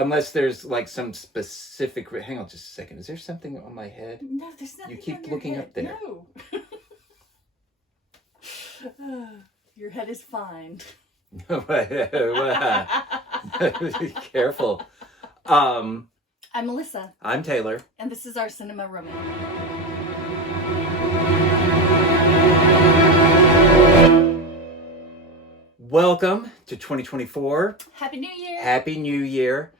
Unless there's like some specific... Hang on just a second. Is there something on my head? No, there's nothing. You keep on looking your up there. No. Your head is fine. Be careful. I'm Melissa. I'm Taylor. And this is our Cinema Romance. Welcome to 2024. Happy New Year. Happy New Year.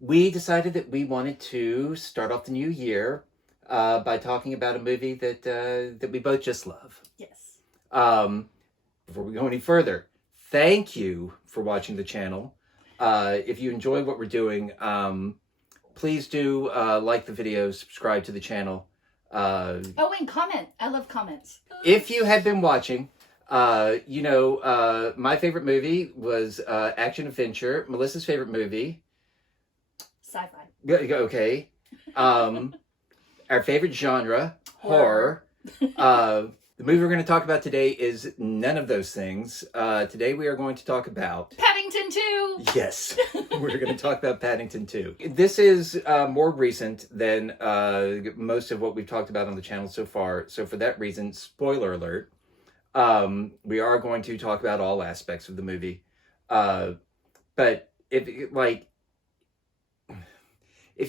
We decided that we wanted to start off the new year by talking about a movie that we both just love. Yes. Before we go any further, thank you for watching the channel. If you enjoy what we're doing, please do like the video, subscribe to the channel. Oh, and comment. I love comments. If you have been watching, my favorite movie was action adventure. Melissa's favorite movie, sci-fi. Okay. Our favorite genre, horror. The movie we're going to talk about today is none of those things. Today we are going to talk about... Paddington 2! Yes, we're going to talk about Paddington 2. This is more recent than most of what we've talked about on the channel so far. So for that reason, spoiler alert, we are going to talk about all aspects of the movie. But if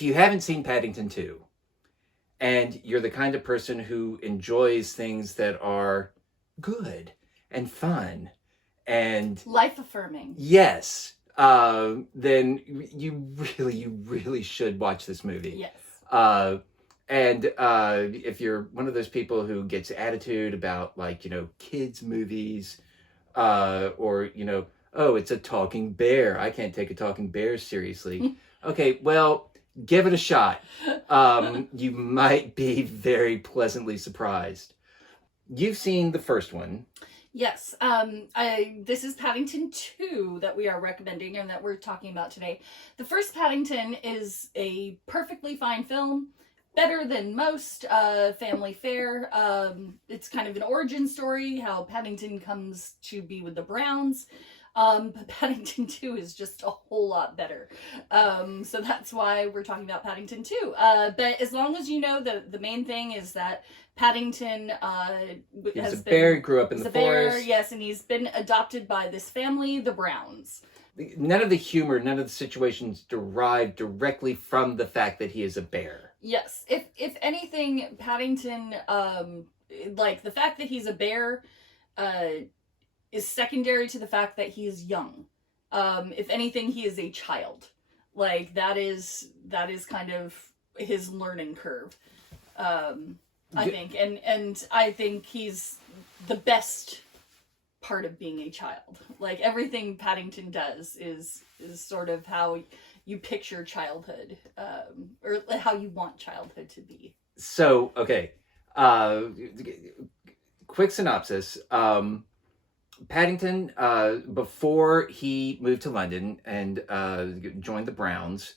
you haven't seen Paddington 2, and you're the kind of person who enjoys things that are good and fun and life-affirming, yes, then you really should watch this movie. Yes. And if you're one of those people who gets attitude about, kids movies, or, oh, it's a talking bear, I can't take a talking bear seriously. Okay, well, give it a shot. You might be very pleasantly surprised. You've seen the first one. Yes. This is Paddington 2 that we are recommending and that we're talking about today. The first Paddington is a perfectly fine film. Better than most family fare. It's kind of an origin story, how Paddington comes to be with the Browns. But Paddington 2 is just a whole lot better. So that's why we're talking about Paddington 2. But as long as you know the main thing is that Paddington he's a bear, grew up in the forest. Yes, and he's been adopted by this family, the Browns. None of the humor, none of the situations derive directly from the fact that he is a bear. Yes. If anything, Paddington, the fact that he's a bear, is secondary to the fact that he is young. If anything, he is a child. That is kind of his learning curve. I think, and I think he's the best part of being a child. Everything Paddington does is sort of how you picture childhood, or how you want childhood to be. So, okay. Quick synopsis. Paddington, before he moved to London and joined the Browns,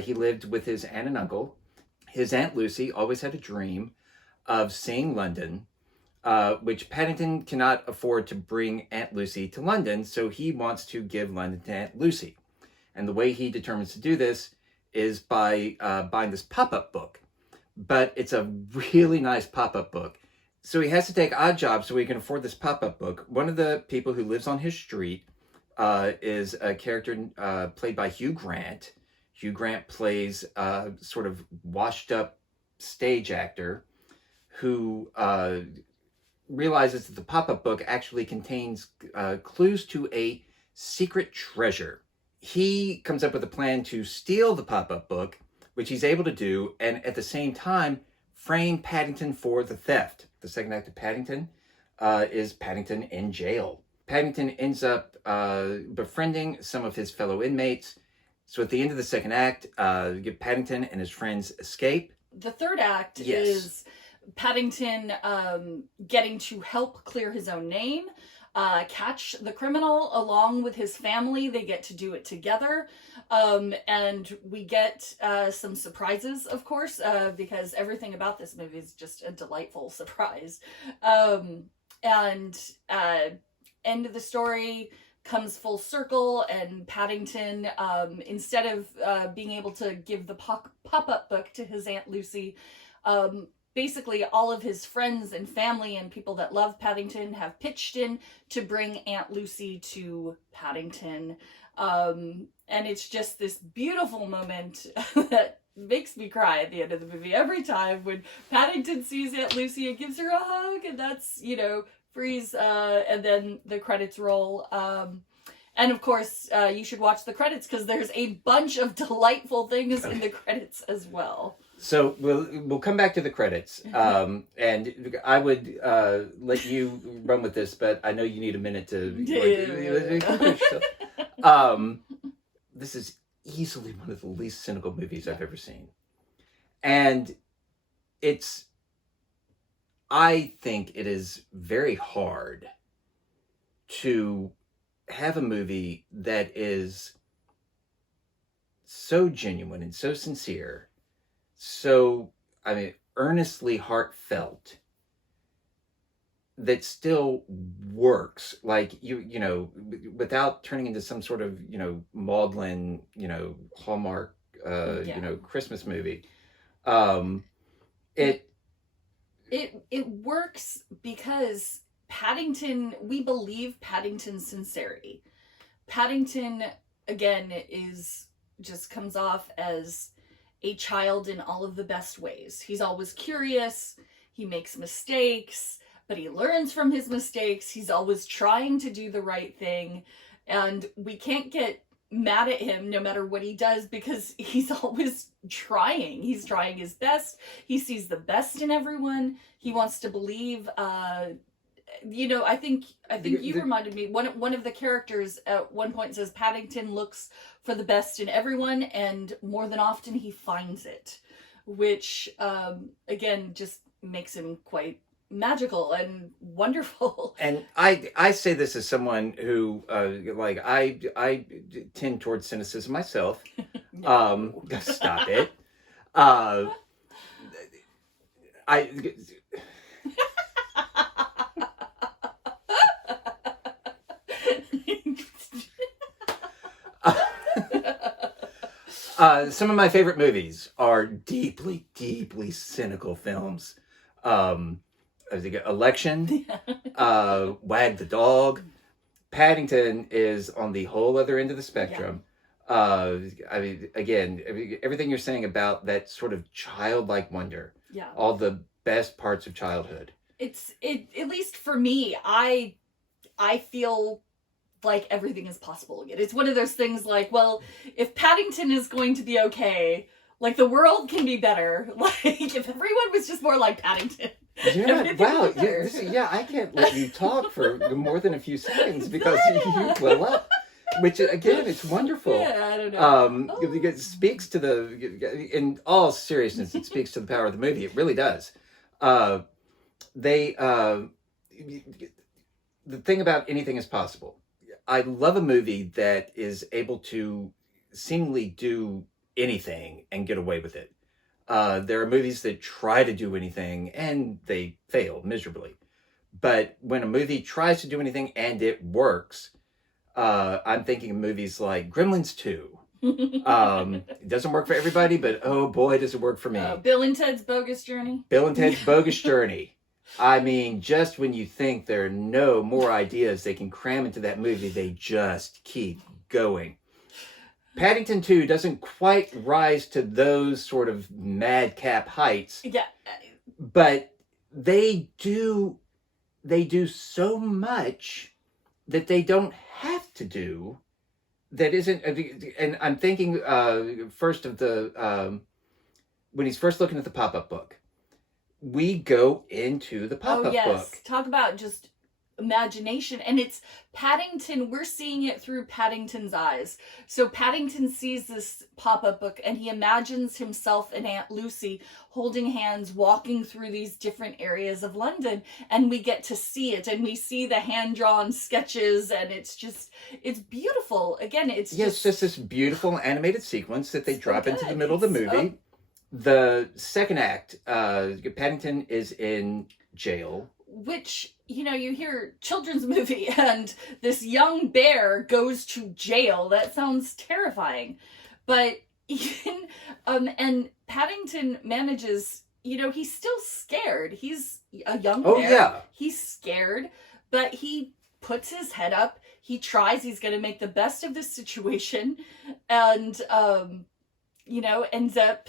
he lived with his aunt and uncle. His Aunt Lucy always had a dream of seeing London, which Paddington cannot afford to bring Aunt Lucy to London, so he wants to give London to Aunt Lucy. And the way he determines to do this is by buying this pop-up book. But it's a really nice pop-up book. So he has to take odd jobs so he can afford this pop-up book. One of the people who lives on his street is a character played by Hugh Grant. Hugh Grant plays a sort of washed-up stage actor who realizes that the pop-up book actually contains clues to a secret treasure. He comes up with a plan to steal the pop-up book, which he's able to do, and at the same time, frame Paddington for the theft. The second act of Paddington is Paddington in jail. Paddington ends up befriending some of his fellow inmates. So at the end of the second act, Paddington and his friends escape. The third act is Paddington getting to help clear his own name, catch the criminal along with his family. They get to do it together. And we get some surprises, of course, because everything about this movie is just a delightful surprise. And end of the story, comes full circle, and Paddington, instead of being able to give the pop-up book to his Aunt Lucy, basically all of his friends and family and people that love Paddington have pitched in to bring Aunt Lucy to Paddington. And it's just this beautiful moment that makes me cry at the end of the movie every time when Paddington sees Aunt Lucy and gives her a hug, and that's, freeze, and then the credits roll. And of course, you should watch the credits because there's a bunch of delightful things in the credits as well. So we'll come back to the credits, and I would let you run with this, but I know you need a minute to. This is easily one of the least cynical movies I've ever seen, and I think it is very hard to have a movie that is so genuine and so sincere, so, earnestly heartfelt, that still works, like, without turning into some sort of, maudlin, Hallmark, Christmas movie. It works because we believe Paddington's sincerity. Paddington, again, comes off as a child in all of the best ways. He's always curious, he makes mistakes, but he learns from his mistakes. He's always trying to do the right thing, and we can't get mad at him no matter what he does because he's always trying. He's trying his best. He sees the best in everyone. He wants to believe. I think you reminded me, one of the characters at one point says Paddington looks for the best in everyone, and more than often he finds it, which again just makes him quite magical and wonderful. And I say this as someone who I tend towards cynicism myself. No. Stop it. Some of my favorite movies are deeply, deeply cynical films. Election, Wag the Dog. Paddington is on the whole other end of the spectrum. Yeah. Again, everything you're saying about that sort of childlike wonder. Yeah. All the best parts of childhood. At least for me, I feel like everything is possible again. It's one of those things like, well, if Paddington is going to be okay, like the world can be better. Like if everyone was just more like Paddington. Yeah, wow. I can't let you talk for more than a few seconds because you blow up. Which, again, it's wonderful. Yeah, I don't know. It speaks to in all seriousness, it speaks to the power of the movie. It really does. The thing about Anything is Possible. I love a movie that is able to seemingly do anything and get away with it. There are movies that try to do anything and they fail miserably. But when a movie tries to do anything and it works, I'm thinking of movies like Gremlins 2. It doesn't work for everybody, but oh boy, does it work for me. Bill and Ted's Bogus Journey. Bill and Ted's Bogus Journey. I mean, just when you think there are no more ideas they can cram into that movie, they just keep going. Paddington 2 doesn't quite rise to those sort of madcap heights. Yeah. But they do so much that they don't have to do that isn't, and I'm thinking first of when he's first looking at the pop-up book. We go into the pop-up book. Talk about just imagination. And it's Paddington, we're seeing it through Paddington's eyes. So Paddington sees this pop-up book and he imagines himself and Aunt Lucy holding hands, walking through these different areas of London, and we get to see it, and we see the hand-drawn sketches, and it's beautiful. Again, it's just this beautiful animated sequence that they drop into the middle of the movie. The second act, Paddington is in jail which, you know, you hear children's movie and this young bear goes to jail. That sounds terrifying. But even, and Paddington manages, you know, he's still scared. He's a young bear. Oh, yeah. He's scared, but he puts his head up. He tries. He's going to make the best of this situation, and, you know, ends up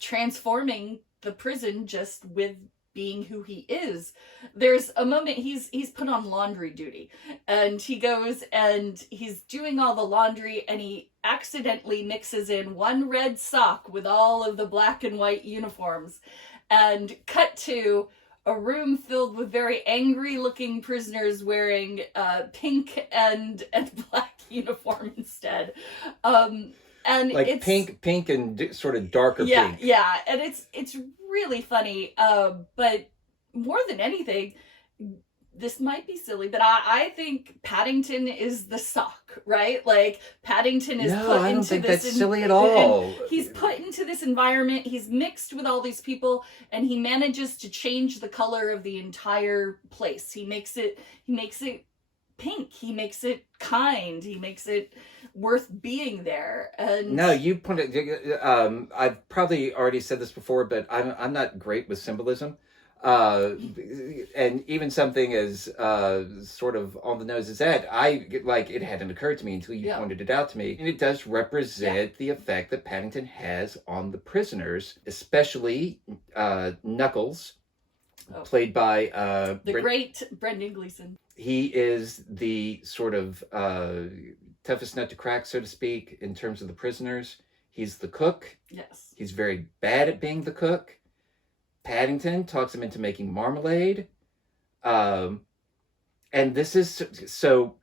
transforming the prison just with being who he is. There's a moment he's put on laundry duty, and he goes and he's doing all the laundry, and he accidentally mixes in one red sock with all of the black and white uniforms, and cut to a room filled with very angry looking prisoners wearing pink and black uniform instead. And Like it's pink and sort of darker yeah, pink. yeah, and it's really funny. But more than anything, this might be silly, but I think Paddington is the sock, right? Like Paddington is No, put I don't into think this that's silly at all. he's put into this environment. He's mixed with all these people, and he manages to change the color of the entire place. He makes it pink. He makes it kind. He makes it worth being there. And No, you pointed. I've probably already said this before, but I'm not great with symbolism, and even something as sort of on the nose as that, it hadn't occurred to me until you pointed it out to me, and it does represent the effect that Paddington has on the prisoners, especially Knuckles, played by the great Brendan Gleeson. He is the sort of toughest nut to crack, so to speak, in terms of the prisoners. He's the cook. Yes. He's very bad at being the cook. Paddington talks him into making marmalade. And this is... So,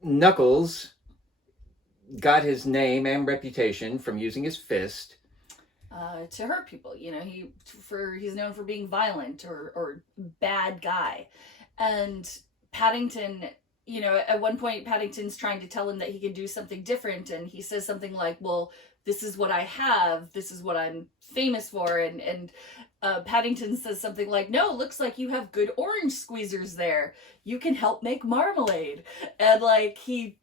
Knuckles got his name and reputation from using his fist. To hurt people, you know, he's known for being violent or bad guy. And Paddington, you know, at one point Paddington's trying to tell him that he can do something different, and he says something like, well, this is what I have, this is what I'm famous for, and Paddington says something like, no, looks like you have good orange squeezers there, you can help make marmalade. And like he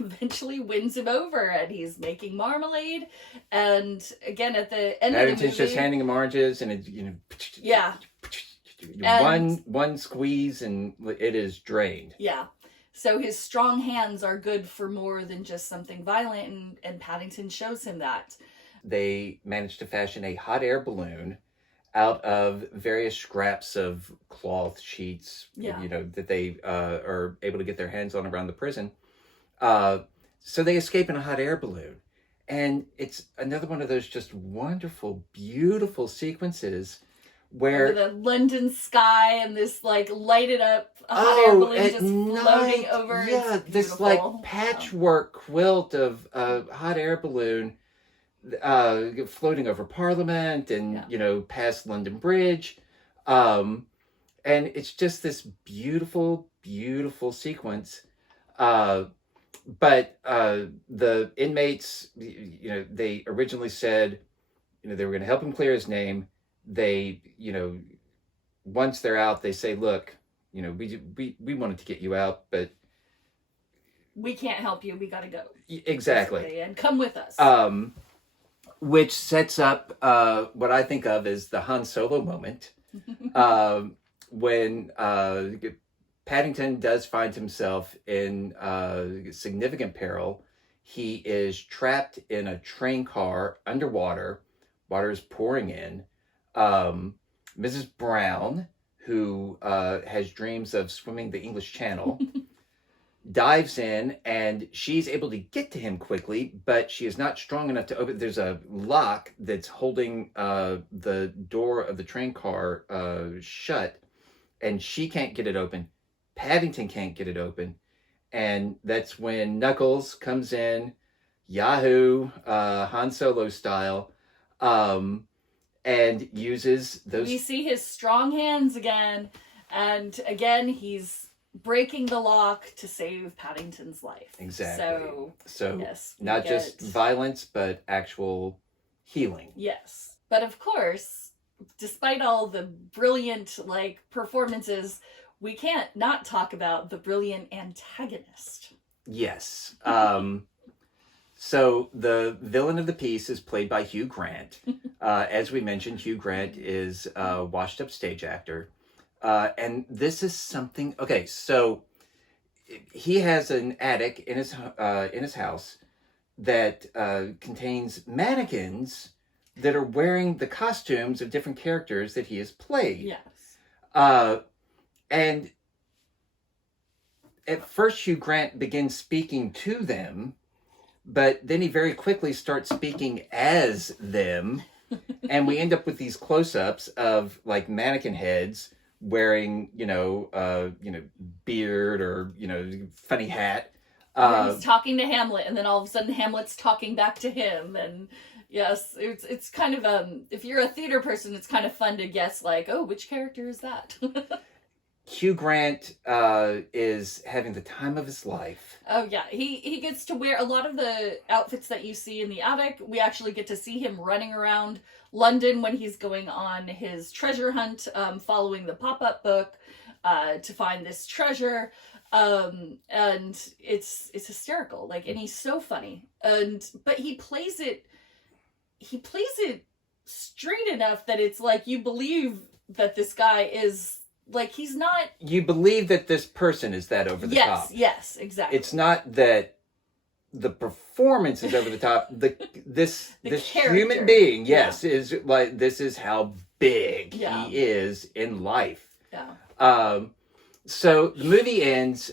eventually wins him over, and he's making marmalade. And again, at the end of the movie, Paddington's just handing him oranges, and it, you know, yeah, one squeeze, and it is drained. Yeah. So his strong hands are good for more than just something violent, and Paddington shows him that. They managed to fashion a hot air balloon out of various scraps of cloth sheets, you know, that they are able to get their hands on around the prison. So they escape in a hot air balloon. And it's another one of those just wonderful, beautiful sequences where... Over the London sky and this, like, lighted up hot air balloon just floating over. Yeah, this, like, patchwork quilt of hot air balloon floating over Parliament and, you know, past London Bridge. And it's just this beautiful, beautiful sequence. But the inmates, you know, they originally said, you know, they were going to help him clear his name. They, you know, once they're out, they say, look, you know, we wanted to get you out, but we can't help you. We got to go. Exactly. And come with us. Which sets up what I think of as the Han Solo moment, when Paddington does find himself in significant peril. He is trapped in a train car underwater. Water is pouring in. Mrs. Brown, who has dreams of swimming the English Channel, dives in, and she's able to get to him quickly, but she is not strong enough to open. There's a lock that's holding the door of the train car shut, and she can't get it open. Paddington can't get it open, and that's when Knuckles comes in, Yahoo, Han Solo style, and uses those... We see his strong hands again, and again he's breaking the lock to save Paddington's life. Exactly. So yes, not just violence, but actual healing. Yes. But of course, despite all the brilliant like performances, we can't not talk about the brilliant antagonist. Yes. So the villain of the piece is played by Hugh Grant. As we mentioned, Hugh Grant is a washed-up stage actor. And this is something... Okay, so he has an attic in his house that contains mannequins that are wearing the costumes of different characters that he has played. Yes. And at first Hugh Grant begins speaking to them, but then he very quickly starts speaking as them, and we end up with these close-ups of like mannequin heads wearing, beard or funny hat. He's talking to Hamlet, and then all of a sudden Hamlet's talking back to him, and yes, it's kind of if you're a theater person, it's kind of fun to guess like, oh, which character is that? Hugh Grant is having the time of his life. Oh yeah, he gets to wear a lot of the outfits that you see in the attic. We actually get to see him running around London when he's going on his treasure hunt, following the pop-up book to find this treasure. And it's hysterical. Like, and he's so funny. But he plays it straight enough that it's like you believe that this guy is like, he's not... You believe that this person is that over the top. Yes, exactly. It's not that the performance is over the top. This human being, yes, is like, this is how big he is in life. Yeah. So the movie ends.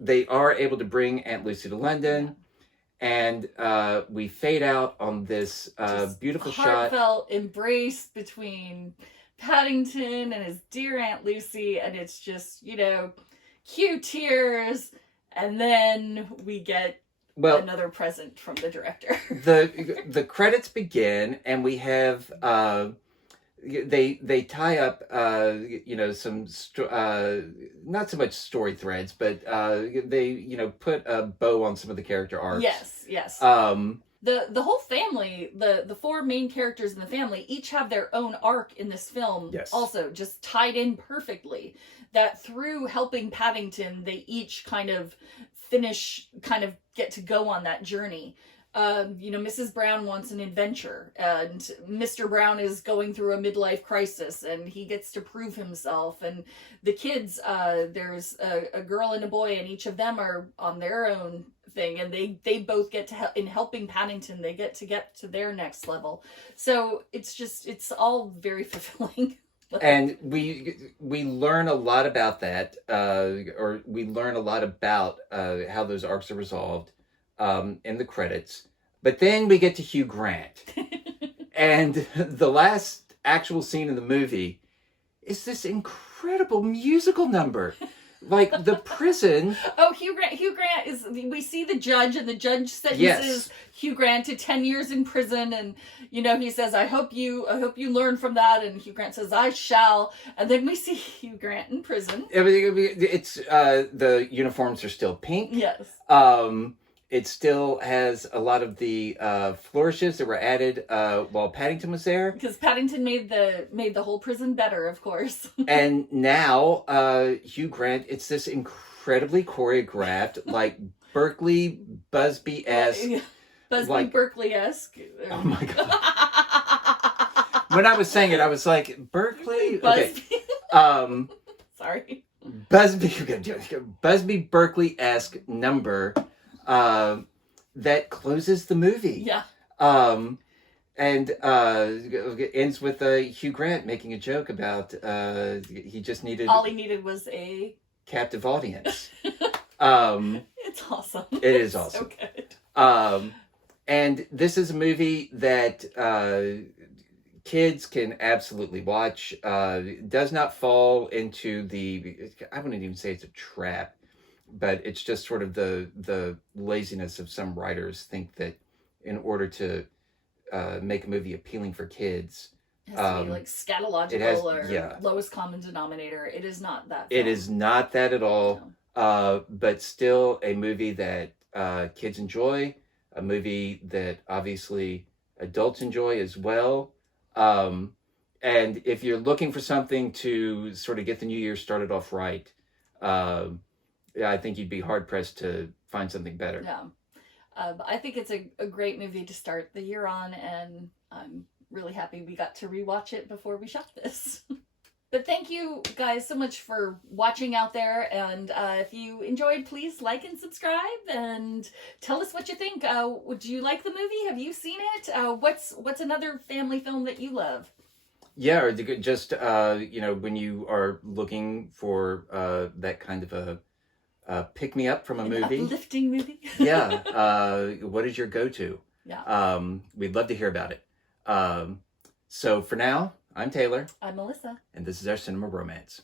They are able to bring Aunt Lucy to London, and we fade out on this beautiful heartfelt embrace between Paddington and his dear Aunt Lucy, and it's just, cute tears, and then we get another present from the director. the credits begin, and we have they tie up some not so much story threads, but they put a bow on some of the character arcs. Yes. The whole family, the four main characters in the family, each have their own arc in this film. Yes. Also, just tied in perfectly. That through helping Paddington, they each kind of get to go on that journey. Mrs. Brown wants an adventure, and Mr. Brown is going through a midlife crisis, and he gets to prove himself. And the kids, there's a girl and a boy, and each of them are on their own thing, and they both get to in helping Paddington, they get to their next level. So it's all very fulfilling. And we learn a lot about that, or we learn a lot about how those arcs are resolved in the credits. But then we get to Hugh Grant. And the last actual scene in the movie is this incredible musical number. Like, the prison... Oh, Hugh Grant is... We see the judge, and the judge sentences Hugh Grant to 10 years in prison, and, he says, I hope you learn from that, and Hugh Grant says, I shall. And then we see Hugh Grant in prison. It's, the uniforms are still pink. Yes. It still has a lot of the flourishes that were added while Paddington was there. Because Paddington made the whole prison better, of course. And now Hugh Grant, it's this incredibly choreographed, like Berkeley Busby-esque. Berkeley-esque. Oh my god! When I was saying it, I was like, Berkeley. Busby. Okay. Sorry. Busby Berkeley-esque number. That closes the movie. Yeah. And it ends with Hugh Grant making a joke about he just needed... All he needed was a... captive audience. It's awesome. It is awesome. So good. And this is a movie that kids can absolutely watch. It does not fall into the... I wouldn't even say it's a trap. But it's just sort of the laziness of some writers think that in order to make a movie appealing for kids, it has to be like scatological or lowest common denominator. It is not that. It is not that at all. No. But still a movie that kids enjoy, a movie that obviously adults enjoy as well. Um, and if you're looking for something to sort of get the new year started off right, yeah, I think you'd be hard pressed to find something better. Yeah. I think it's a great movie to start the year on, and I'm really happy we got to rewatch it before we shot this. But thank you guys so much for watching out there, and if you enjoyed, please like and subscribe, and tell us what you think. Would you like the movie? Have you seen it? What's another family film that you love? Yeah, or just when you are looking for that kind of a pick me up from a An movie, uplifting movie. yeah. What is your go-to? Yeah. We'd love to hear about it. So for now, I'm Taylor, I'm Melissa. and this is our cinema romance.